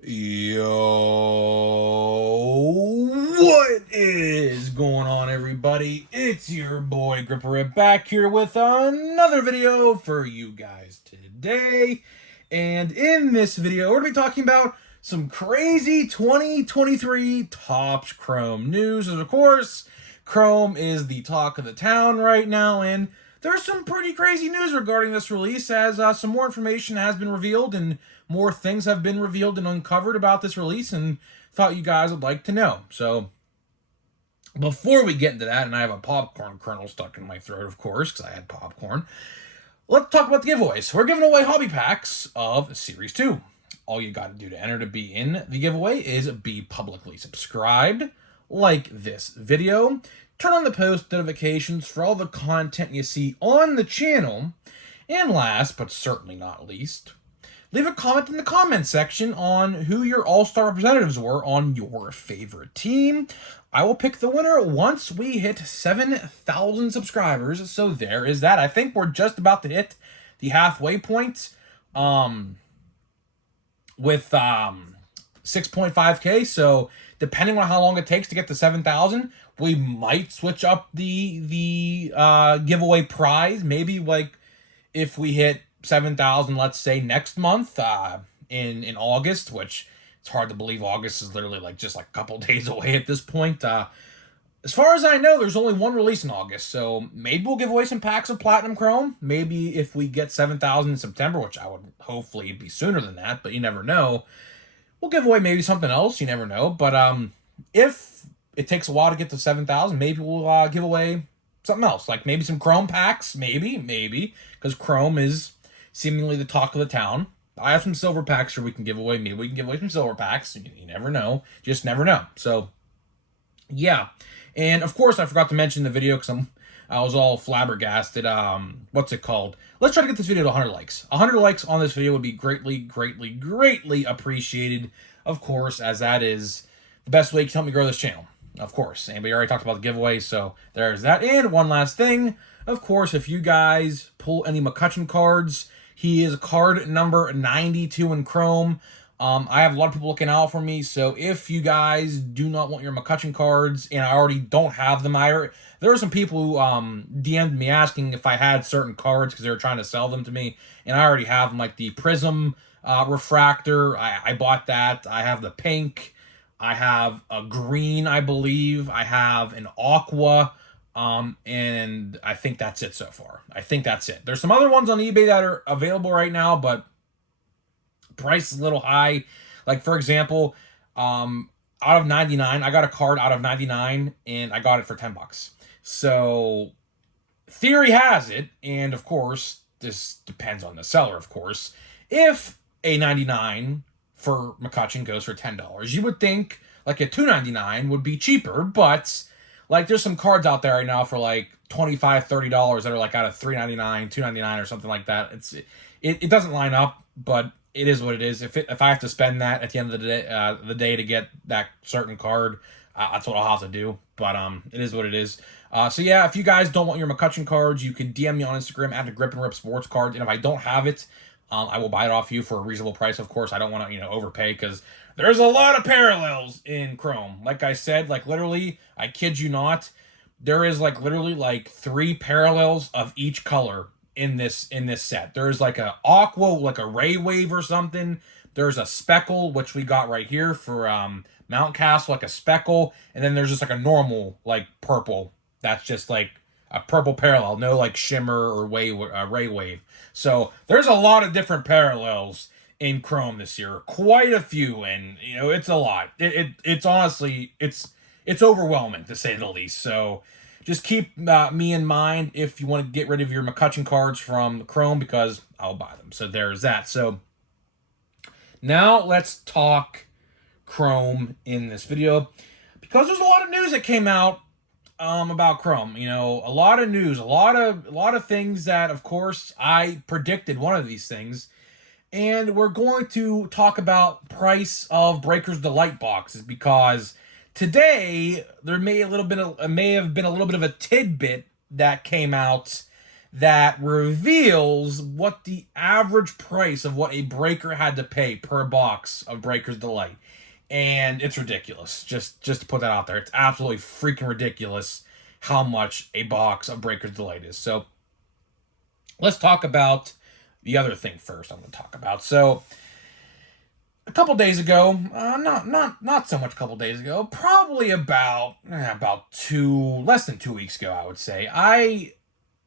Yo, what is going on, everybody? It's your boy Gripper back here with another video for you guys today. And in this video, we're going to be talking about some crazy 2023 Topps Chrome news. And of course, Chrome is the talk of the town right now, and there's some pretty crazy news regarding this release as some more information has been revealed and more things have been revealed and uncovered about this release, and thought you guys would like to know. So before we get into that, and I have a popcorn kernel stuck in my throat, of course, because I had popcorn, let's talk about the giveaways. We're giving away hobby packs of Series 2. All you got to do to enter to be in the giveaway is be publicly subscribed, like this video, turn on the post notifications for all the content you see on the channel, and last but certainly not least, leave a comment in the comment section on who your all-star representatives were on your favorite team. I will pick the winner once we hit 7,000 subscribers, so there is that. I think we're just about to hit the halfway point with 6.5K, so depending on how long it takes to get to 7,000, we might switch up the giveaway prize. Maybe like if we hit 7,000, let's say next month in August, which it's hard to believe August is literally like just like a couple days away at this point. As far as I know, there's only one release in August, so maybe we'll give away some packs of Platinum Chrome. Maybe if we get 7,000 in September, which I would hopefully be sooner than that, but you never know. We'll give away maybe something else. You never know. But if it takes a while to get to 7,000, maybe we'll give away something else, like maybe some Chrome packs, maybe, because Chrome is seemingly the talk of the town. I have some silver packs sure we can give away. Maybe we can give away some silver packs. You never know. Just never know. So, yeah. And, of course, I forgot to mention the video because I was all flabbergasted. What's it called? Let's try to get this video to 100 likes. 100 likes on this video would be greatly appreciated, of course, as that is the best way you can help me grow this channel. Of course. And we already talked about the giveaway, so there's that. And one last thing. Of course, if you guys pull any McCutchen cards, he is card number 92 in Chrome. I have a lot of people looking out for me, so if you guys do not want your McCutchen cards, and I already don't have them, there were some people who DM'd me asking if I had certain cards because they were trying to sell them to me, and I already have them, like the Prism Refractor. I bought that. I have the pink. I have a green, I believe. I have an aqua. And I think that's it so far. I think that's it. There's some other ones on eBay that are available right now, but price is a little high. Like, for example, out of 99, I got a card out of 99, and I got it for 10 bucks. So, theory has it, and of course, this depends on the seller, of course. If a 99 for McCutchen goes for $10, you would think, like, a $2.99 would be cheaper, but like, there's some cards out there right now for like $25, $30 that are like out of $3.99, $2.99 or something like that. It doesn't line up, but it is what it is. If I have to spend that at the end of the day to get that certain card, that's what I'll have to do. But it is what it is. So yeah, if you guys don't want your McCutchen cards, you can DM me on Instagram at the Grip and Rip Sports Cards, and if I don't have it, I will buy it off you for a reasonable price. Of course, I don't want to overpay because there's a lot of parallels in Chrome. Like I said, like literally, I kid you not, there is like literally like 3 parallels of each color in this set. There's like a aqua, like a ray wave or something. There's a speckle, which we got right here for Mount Castle, like a speckle, and then there's just like a normal like purple. That's just like a purple parallel, no like shimmer or ray wave. So there's a lot of different parallels in Chrome this year, quite a few, and it's a lot. It's honestly it's overwhelming to say the least. So just keep me in mind if you want to get rid of your McCutchen cards from Chrome, because I'll buy them. So there's that. So now let's talk Chrome in this video, because there's a lot of news that came out about Chrome. A lot of news, a lot of things that, of course, I predicted one of these things. And we're going to talk about price of Breakers Delight boxes, because today there may have been a little bit of a tidbit that came out that reveals what the average price of what a breaker had to pay per box of Breaker's Delight. And it's ridiculous. Just to put that out there. It's absolutely freaking ridiculous how much a box of Breaker's Delight is. So let's talk about the other thing first I'm going to talk about. So a couple days ago, not so much a couple days ago, probably about less than 2 weeks ago, I would say, I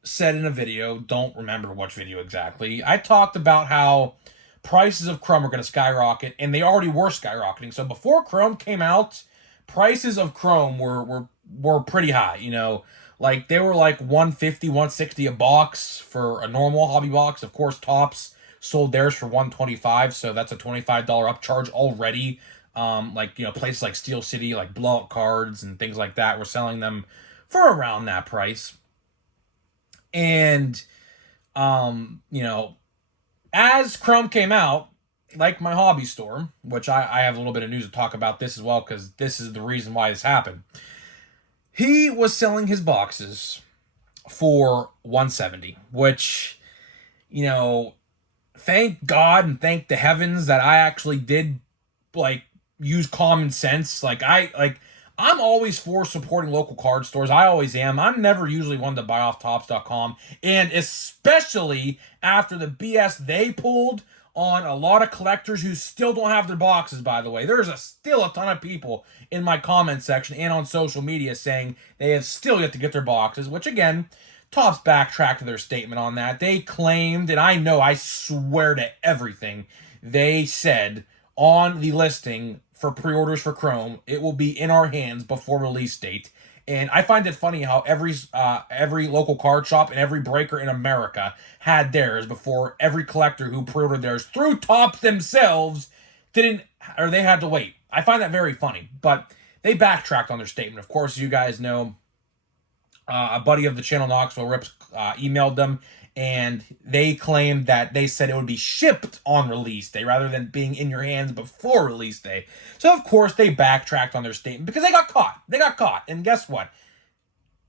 said in a video, don't remember which video exactly, I talked about how prices of Chrome are going to skyrocket, and they already were skyrocketing. So before Chrome came out, prices of Chrome were pretty high, like they were like 150, 160 a box for a normal hobby box. Of course, Tops sold theirs for 125, so that's a $25 upcharge already. Places like Steel City, like Blowout Cards and things like that, were selling them for around that price. And as Chrome came out, like my hobby store, which I have a little bit of news to talk about this as well, because this is the reason why this happened. He was selling his boxes for 170, which, thank God and thank the heavens that I actually did use common sense. I'm always for supporting local card stores. I always am. I'm never usually one to buy off Tops.com, and especially after the BS they pulled on a lot of collectors who still don't have their boxes, by the way. There's still a ton of people in my comment section and on social media saying they have still yet to get their boxes, which again, Topps backtracked their statement on that. They claimed, and I swear to everything, they said on the listing for pre-orders for Chrome, it will be in our hands before release date. And I find it funny how every local card shop and every breaker in America had theirs before every collector who pre-ordered theirs through Topps themselves they had to wait. I find that very funny, but they backtracked on their statement. Of course, you guys know, a buddy of the channel, Knoxville Rips, emailed them, and they claimed that they said it would be shipped on release day rather than being in your hands before release day. So, of course, they backtracked on their statement because they got caught. They got caught. And guess what?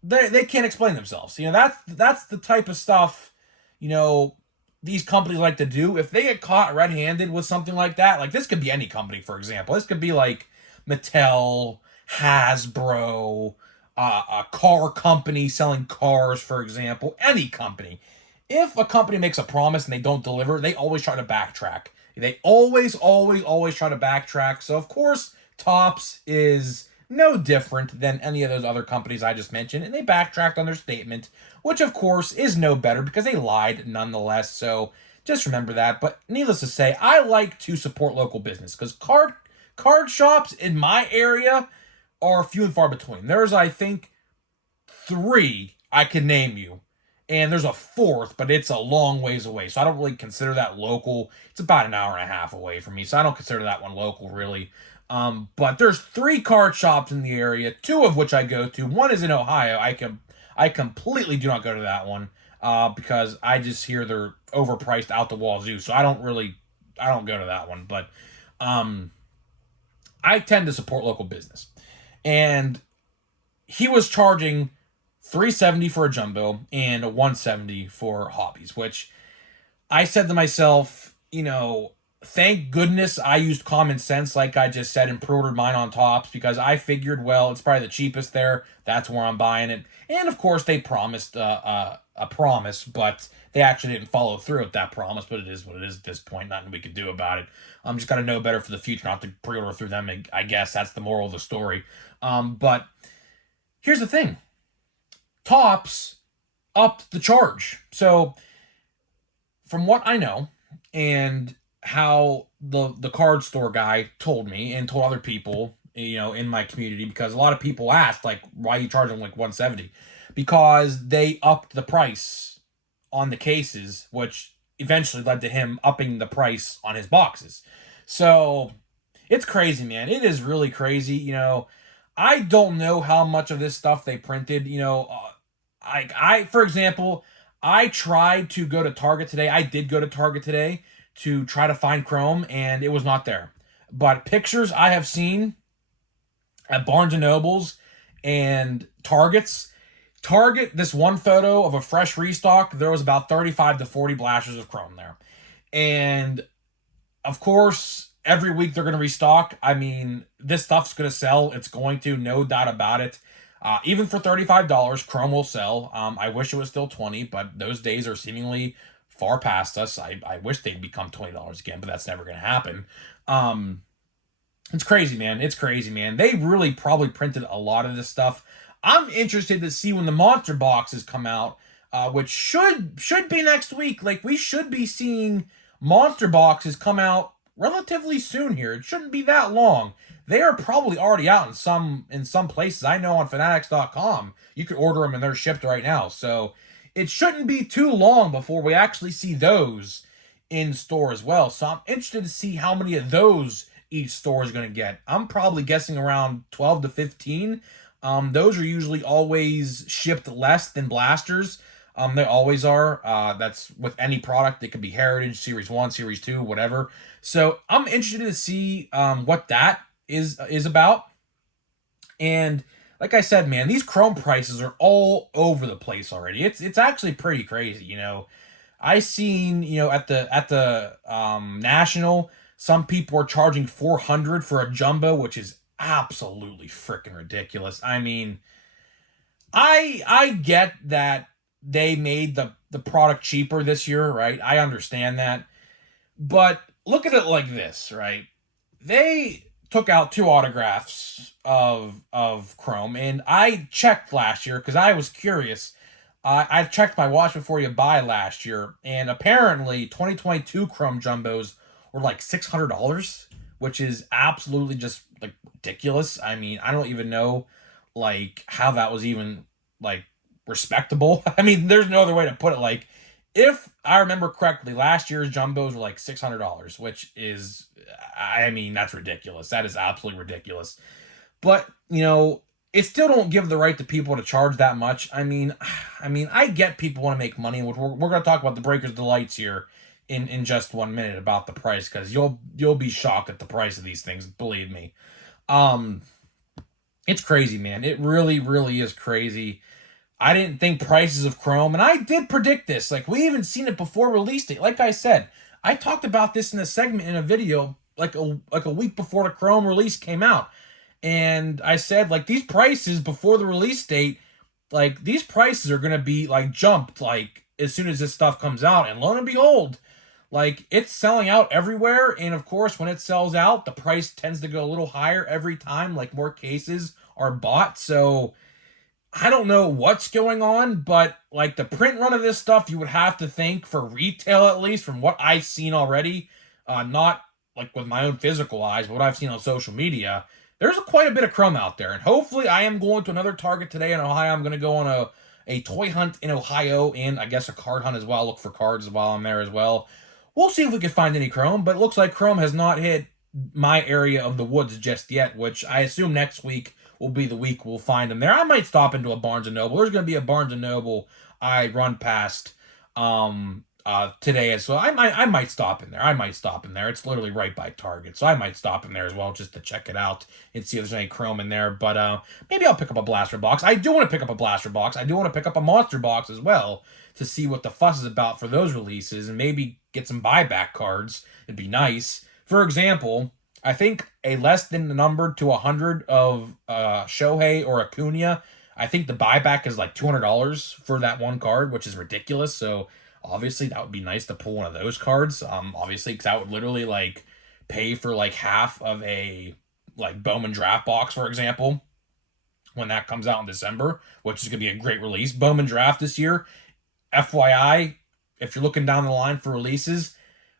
They can't explain themselves. That's the type of stuff, these companies like to do. If they get caught red-handed with something like that, like this could be any company, for example. This could be like Mattel, Hasbro, a car company selling cars, for example, any company. If a company makes a promise and they don't deliver, they always try to backtrack. They always try to backtrack. So, of course, Topps is no different than any of those other companies I just mentioned, and they backtracked on their statement, which, of course, is no better because they lied nonetheless. So, just remember that. But needless to say, I like to support local business because card shops in my area are few and far between. There's, I think, 3 I can name you. And there's a 4th, but it's a long ways away. So I don't really consider that local. It's about an hour and a half away from me. So I don't consider that one local, really. But there's 3 card shops in the area, 2 of which I go to. One is in Ohio. I completely do not go to that one because I just hear they're overpriced out the wazoo. So I don't go to that one. But I tend to support local business. And he was charging $370 for a jumbo and $170 for hobbies, which I said to myself, thank goodness I used common sense, like I just said, and pre-ordered mine on Topps because I figured, well, it's probably the cheapest there. That's where I'm buying it. And of course, they promised a promise, but they actually didn't follow through with that promise. But it is what it is at this point. Nothing we can do about it. I'm just gonna know better for the future, not to pre-order through them. I guess that's the moral of the story. But here's the thing. Topps upped the charge. So, from what I know, and how the card store guy told me and told other people, in my community, because a lot of people asked, like, why are you charging like $170? Because they upped the price on the cases, which eventually led to him upping the price on his boxes. So, it's crazy, man. It is really crazy. I don't know how much of this stuff they printed. For example, I tried to go to Target today. I did go to Target today to try to find Chrome, and it was not there. But pictures I have seen at Barnes & Nobles and Targets, Target, this one photo of a fresh restock, there was about 35 to 40 blasters of chrome there. And of course, every week they're going to restock. I mean, this stuff's going to sell. It's going to, no doubt about it. Even for $35, chrome will sell. I wish it was still 20, but those days are seemingly far past us. I wish they'd become $20 again, but that's never going to happen. It's crazy, man. It's crazy, man. They really probably printed a lot of this stuff. I'm interested to see when the monster boxes come out, which should be next week. Like, we should be seeing monster boxes come out relatively soon here. It shouldn't be that long. They are probably already out in some places. I know on Fanatics.com you can order them and they're shipped right now. So it shouldn't be too long before we actually see those in store as well. So I'm interested to see how many of those each store is going to get. I'm probably guessing around 12 to 15. Those are usually always shipped less than blasters. They always are. That's with any product. It could be Heritage, Series 1, Series 2, whatever. So I'm interested to see what that is about. And like I said, man, these chrome prices are all over the place already. It's actually pretty crazy, you know. I seen, you know, at the National, some people are charging $400 for a jumbo, which is absolutely freaking ridiculous. I mean, I get that they made the product cheaper this year, right? I understand that. But look at it like this, right? They took out 2 autographs of chrome, and I checked last year because I was curious. I checked my watch before you buy last year, and apparently 2022 chrome jumbos were like $600, which is absolutely just like ridiculous. I mean, I don't even know like how that was even like respectable. I mean, there's no other way to put it. Like, if I remember correctly, last year's jumbos were like $600, which is, I mean, that's ridiculous. That is absolutely ridiculous. But, you know, it still don't give the right to people to charge that much. I mean, I get people want to make money, which we're going to talk about the Breakers Delights here in just 1 minute about the price, because you'll be shocked at the price of these things, believe me. It's crazy, man. It really, really is crazy. I didn't think prices of chrome, and I did predict this. Like, we even seen it before release date. Like I said, I talked about this in a segment in a video like a week before the chrome release came out. And I said, like, these prices before the release date, like, these prices are going to be, like, jumped, like, as soon as this stuff comes out. And lo and behold, like, it's selling out everywhere. And, of course, when it sells out, the price tends to go a little higher every time. Like, more cases are bought. So I don't know what's going on, but, like, the print run of this stuff, you would have to think, for retail at least, from what I've seen already, not, like, with my own physical eyes, but what I've seen on social media, there's quite a bit of chrome out there. And hopefully I am going to another Target today in Ohio. I'm going to go on a toy hunt in Ohio, and I guess a card hunt as well. Look for cards while I'm there as well. We'll see if we can find any chrome, but it looks like chrome has not hit my area of the woods just yet, which I assume next week will be the week we'll find them there. I might stop into a Barnes & Noble. There's going to be a Barnes & Noble I run past today, so I might stop in there. It's literally right by Target, so I might stop in there as well just to check it out and see if there's any chrome in there. But maybe I'll pick up a blaster box. I do want to pick up a blaster box. I do want to pick up a monster box as well to see what the fuss is about for those releases, and maybe get some buyback cards. It'd be nice. For example, I think a less than the number to 100 of Shohei or Acuna, I think the buyback is like $200 for that one card, which is ridiculous. So obviously that would be nice to pull one of those cards. Obviously, because that would literally like pay for like half of a like Bowman draft box, for example, when that comes out in December, which is gonna be a great release. Bowman draft this year. FYI, if you're looking down the line for releases,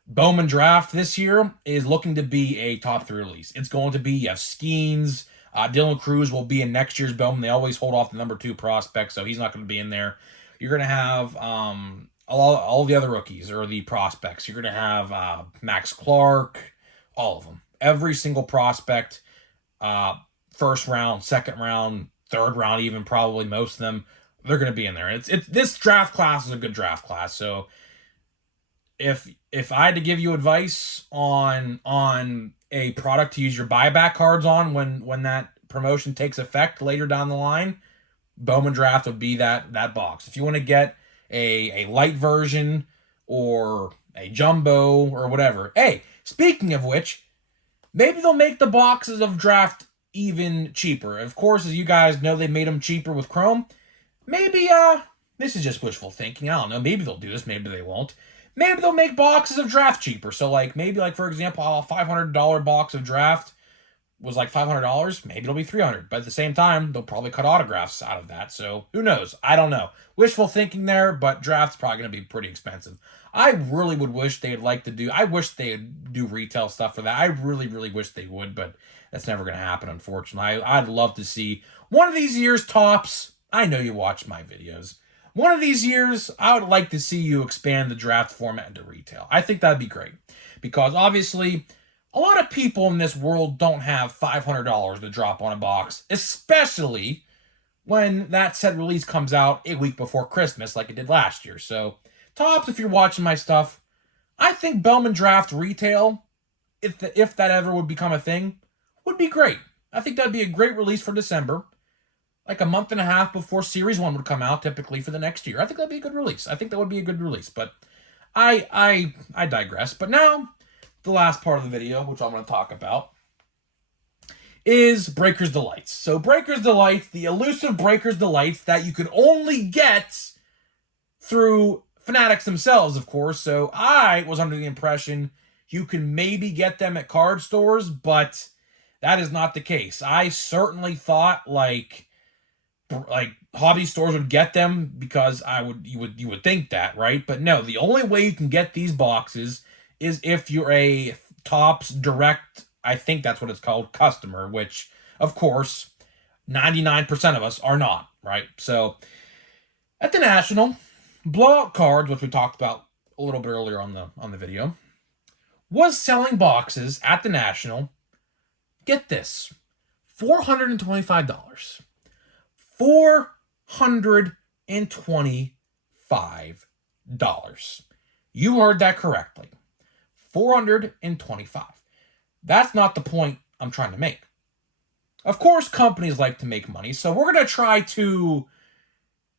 Bowman draft this year is looking to be a top 3 release. It's going to be, you have Skeens, Dylan Cruz will be in next year's Bowman. They always hold off the number 2 prospect, so he's not going to be in there. You're going to have all the other rookies or the prospects. You're going to have Max Clark, all of them. Every single prospect, first round, second round, third round, even probably most of them, they're going to be in there. It's this draft class is a good draft class. So if I had to give you advice on a product to use your buyback cards on when that promotion takes effect later down the line, Bowman Draft would be that box. If you want to get a light version or a jumbo or whatever. Hey, speaking of which, maybe they'll make the boxes of Draft even cheaper. Of course, as you guys know, they made them cheaper with Chrome. Maybe, this is just wishful thinking. I don't know. Maybe they'll do this. Maybe they won't. Maybe they'll make boxes of Draft cheaper. So, like, maybe, like, for example, a $500 box of Draft was like $500. Maybe it'll be $300. But at the same time, they'll probably cut autographs out of that. So, who knows? I don't know. Wishful thinking there, but Draft's probably going to be pretty expensive. I really would wish they'd like to do... I wish they'd do retail stuff for that. I really, really wish they would, but that's never going to happen, unfortunately. I'd love to see one of these years, tops. I know you watch my videos. One of these years, I would like to see you expand the Draft format into retail. I think that'd be great. Because obviously, a lot of people in this world don't have $500 to drop on a box, especially when that set release comes out a week before Christmas like it did last year. So, tops, if you're watching my stuff, I think Bowman Draft retail, if that ever would become a thing, would be great. I think that'd be a great release for December. Like a month and a half before Series 1 would come out, typically for the next year. I think that'd be a good release. I think that would be a good release. But I digress. But now, the last part of the video, which I'm going to talk about, is Breaker's Delights. So Breaker's Delights, the elusive Breaker's Delights that you could only get through Fanatics themselves, of course. So I was under the impression you can maybe get them at card stores, but that is not the case. I certainly thought like hobby stores would get them because you would think that, right? But no, the only way you can get these boxes is if you're a Topps Direct, I think that's what it's called, customer, which of course 99% of us are not, right? So at the National, Blowout Cards, which we talked about a little bit earlier on the video, was selling boxes at the National. Get this, $425. $425. You heard that correctly. $425. That's not the point I'm trying to make. Of course, companies like to make money, so we're going to try to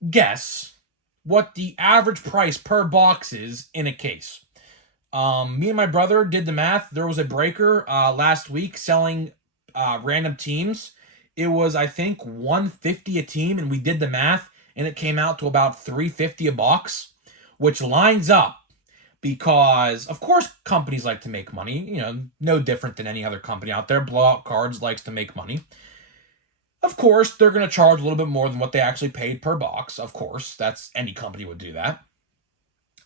guess what the average price per box is in a case. Me and my brother did the math. There was a breaker last week selling random teams. It was, I think, $150 a team, and we did the math, and it came out to about $350 a box, which lines up because, of course, companies like to make money. You know, no different than any other company out there. Blowout Cards likes to make money. Of course, they're going to charge a little bit more than what they actually paid per box. Of course, any company would do that.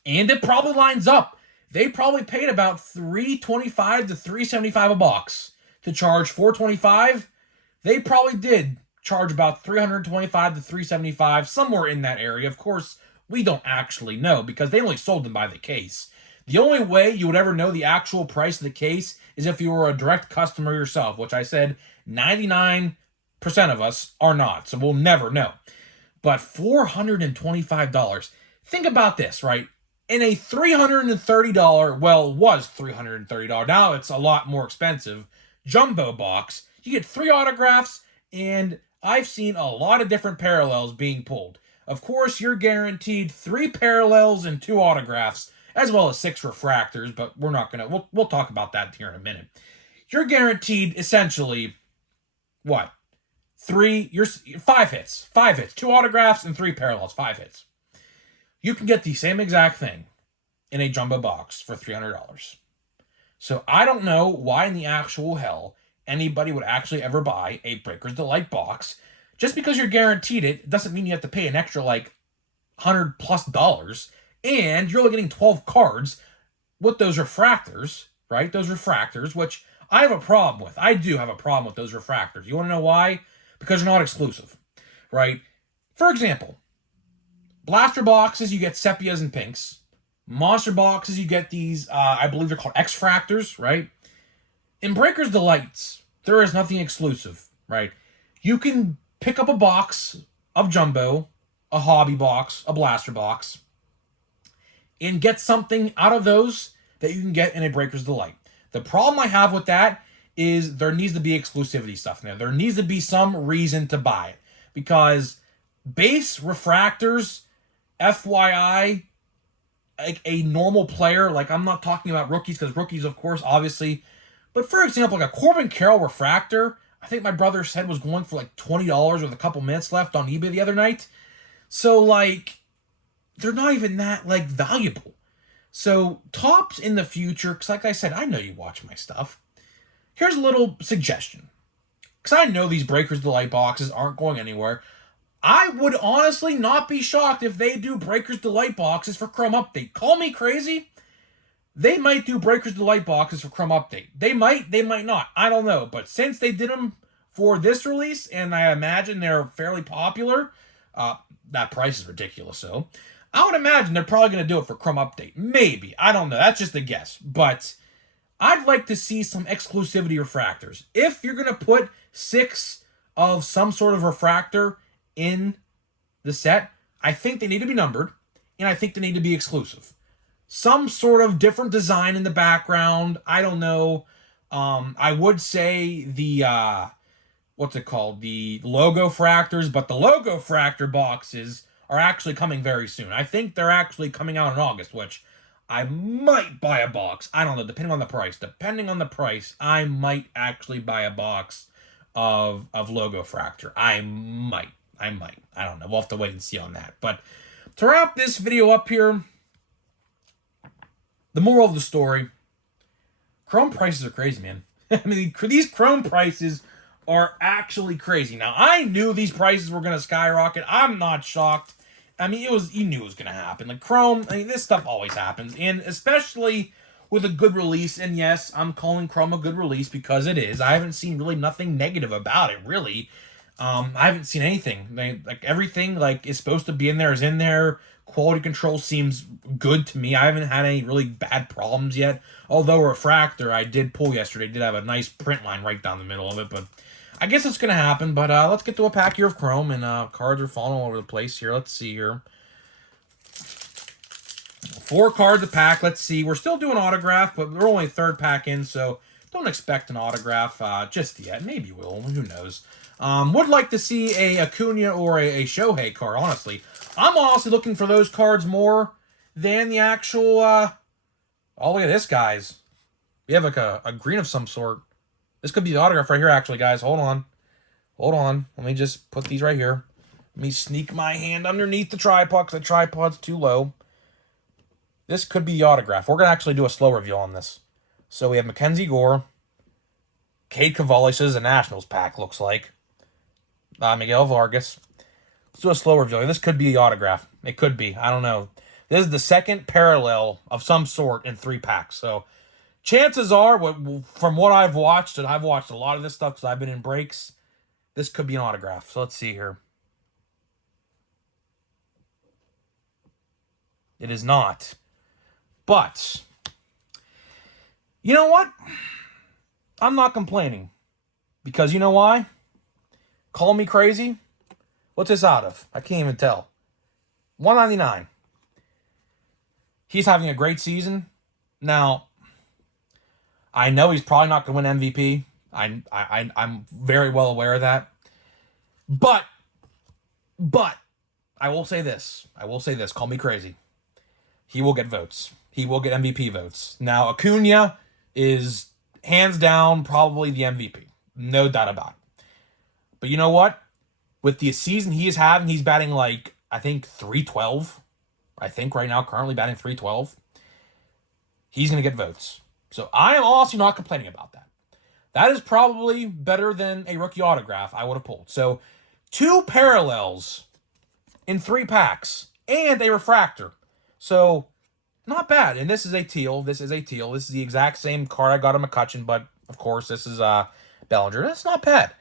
And it probably lines up. They probably paid about $325 to $375 a box to charge $425. They probably did charge about $325 to $375, somewhere in that area. Of course, we don't actually know because they only sold them by the case. The only way you would ever know the actual price of the case is if you were a direct customer yourself, which I said 99% of us are not, so we'll never know. But $425. Think about this, right? In a $330, well, it was $330, now it's a lot more expensive, jumbo box, you get 3 autographs, and I've seen a lot of different parallels being pulled. Of course, you're guaranteed 3 parallels and 2 autographs, as well as 6 refractors, but we're not going to... We'll talk about that here in a minute. You're guaranteed, essentially, what? 5 hits. 5 hits. 2 autographs and 3 parallels. 5 hits. You can get the same exact thing in a jumbo box for $300. So I don't know why in the actual hell anybody would actually ever buy a Breaker's Delight box. Just because you're guaranteed it doesn't mean you have to pay an extra like $100+, and you're only getting 12 cards with those refractors, right? Those refractors, which I have a problem with. I do have a problem with those refractors. You want to know why? Because they're not exclusive, right? For example, blaster boxes, you get sepias and pinks. Monster boxes, you get these, I believe they're called X-fractors, right? In Breaker's Delights, there is nothing exclusive, right? You can pick up a box of jumbo, a hobby box, a blaster box, and get something out of those that you can get in a Breaker's Delight. The problem I have with that is there needs to be exclusivity stuff in there. There needs to be some reason to buy it, because base refractors, FYI, like a normal player, like I'm not talking about rookies, because rookies, of course, obviously, but for example, like a Corbin Carroll refractor, I think my brother said was going for like $20 with a couple minutes left on eBay the other night. So, like, they're not even that, like, valuable. So, tops in the future, because like I said, I know you watch my stuff. Here's a little suggestion. Because I know these Breakers Delight boxes aren't going anywhere. I would honestly not be shocked if they do Breakers Delight boxes for Chrome Update. Call me crazy. They might do Breakers Delight boxes for Chrome Update. They might not. I don't know. But since they did them for this release, and I imagine they're fairly popular, that price is ridiculous, so I would imagine they're probably going to do it for Chrome Update. Maybe. I don't know. That's just a guess. But I'd like to see some exclusivity refractors. If you're going to put 6 of some sort of refractor in the set, I think they need to be numbered, and I think they need to be exclusive. Some sort of different design in the background. I don't know. I would say the, what's it called? The logo fractors, but the logo fractor boxes are actually coming very soon. I think they're actually coming out in August, which I might buy a box. I don't know, depending on the price. Depending on the price, I might actually buy a box of logo fractor. I might. I don't know. We'll have to wait and see on that. But to wrap this video up here, the moral of the story, Chrome prices are crazy, man. I mean, these Chrome prices are actually crazy. Now, I knew these prices were going to skyrocket. I'm not shocked. I mean, you knew it was going to happen. Like, Chrome, I mean, this stuff always happens. And especially with a good release. And yes, I'm calling Chrome a good release because it is. I haven't seen really nothing negative about it, really. I haven't seen anything. Like, everything, like, is supposed to be in there is in there. Quality control seems good to me. I haven't had any really bad problems yet. Although Refractor, I did pull yesterday, did have a nice print line right down the middle of it. But I guess it's going to happen. But let's get to a pack here of Chrome. And cards are falling all over the place here. Let's see here. 4 cards a pack. Let's see. We're still doing autograph, but we're only 3rd pack in. So don't expect an autograph just yet. Maybe we'll. Who knows? Would like to see a Acuna or a Shohei card, honestly. I'm honestly looking for those cards more than the actual, oh, look at this, guys. We have like a green of some sort. This could be the autograph right here, actually, guys. Hold on. Hold on. Let me just put these right here. Let me sneak my hand underneath the tripod because the tripod's too low. This could be the autograph. We're going to actually do a slow review on this. So we have Mackenzie Gore. Cade Cavalli says the Nationals pack, looks like. Miguel Vargas. Let's do a slow review. This could be the autograph. It could be. I don't know. This is the 2nd parallel of some sort in 3 packs. So chances are, from what I've watched, and I've watched a lot of this stuff because I've been in breaks, this could be an autograph. So let's see here. It is not. But, you know what? I'm not complaining. Because you know why? Call me crazy. What's this out of? I can't even tell. $1.99. He's having a great season. Now, I know he's probably not going to win MVP. I'm very well aware of that. But, I will say this. Call me crazy. He will get votes. He will get MVP votes. Now, Acuna is hands down probably the MVP. No doubt about it. But you know what? With the season he is having, he's batting like, I think, 312. I think right now, currently batting 312. He's going to get votes. So I am also not complaining about that. That is probably better than a rookie autograph I would have pulled. So 2 parallels in 3 packs and a refractor. So not bad. And this is a teal. This is the exact same card I got a McCutchen, but of course this is Bellinger. That's not bad.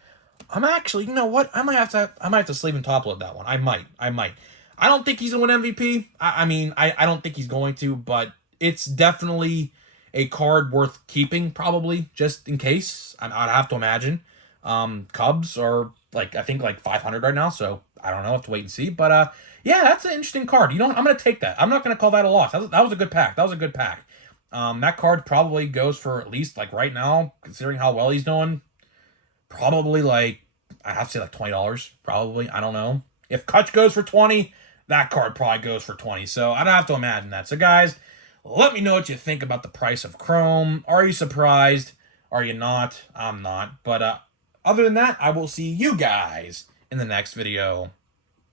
I'm actually, you know what? I might have to sleeve and top load that one. I might. I don't think he's gonna win MVP. I don't think he's going to, but it's definitely a card worth keeping, probably, just in case. I'd have to imagine. Cubs are I think 500 right now, so I don't know. Have to wait and see. But yeah, that's an interesting card. You know what? I'm gonna take that. I'm not gonna call that a loss. That was a good pack. That card probably goes for at least right now, considering how well he's doing. Probably I have to say $20, probably. I don't know. If Kutch goes for 20, that card probably goes for 20. So I don't have to imagine that. So guys, let me know what you think about the price of Chrome. Are you surprised? Are you not? I'm not. But other than that, I will see you guys in the next video.